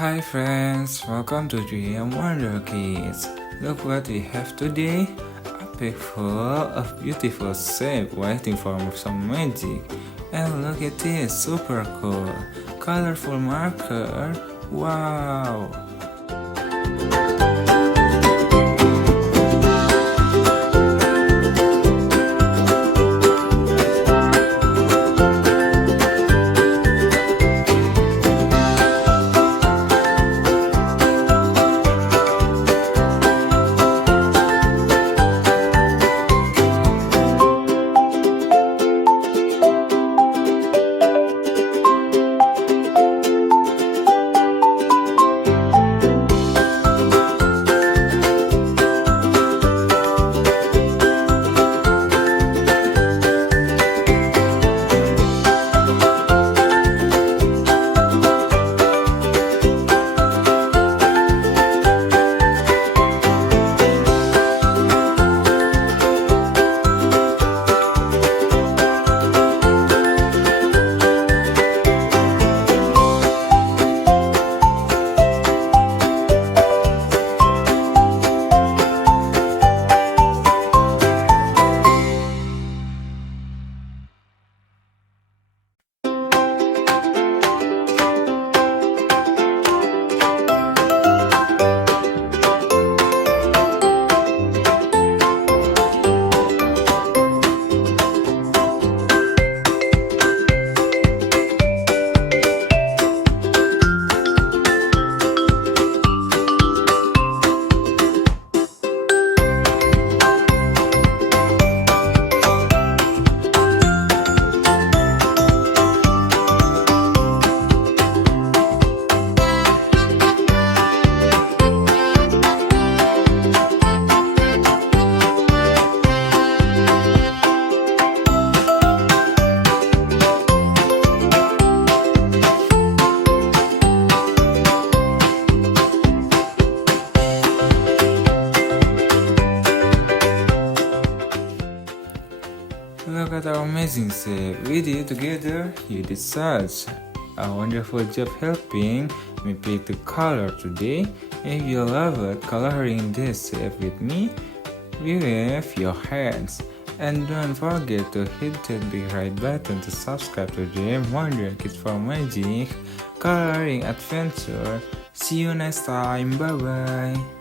Hi friends, welcome to GM Wonder Kids. Look what we have today. A bag full of beautiful shape waiting for some magic. And look at this, super cool. Colorful marker. Wow! Look at our amazing shape. We did together, you did such a wonderful job helping me pick the color today. If you love it, coloring this shape with me, wave your hands. And don't forget to hit that big right button to subscribe to GM Wonder Kids for Magic Coloring Adventure. See you next time. Bye bye.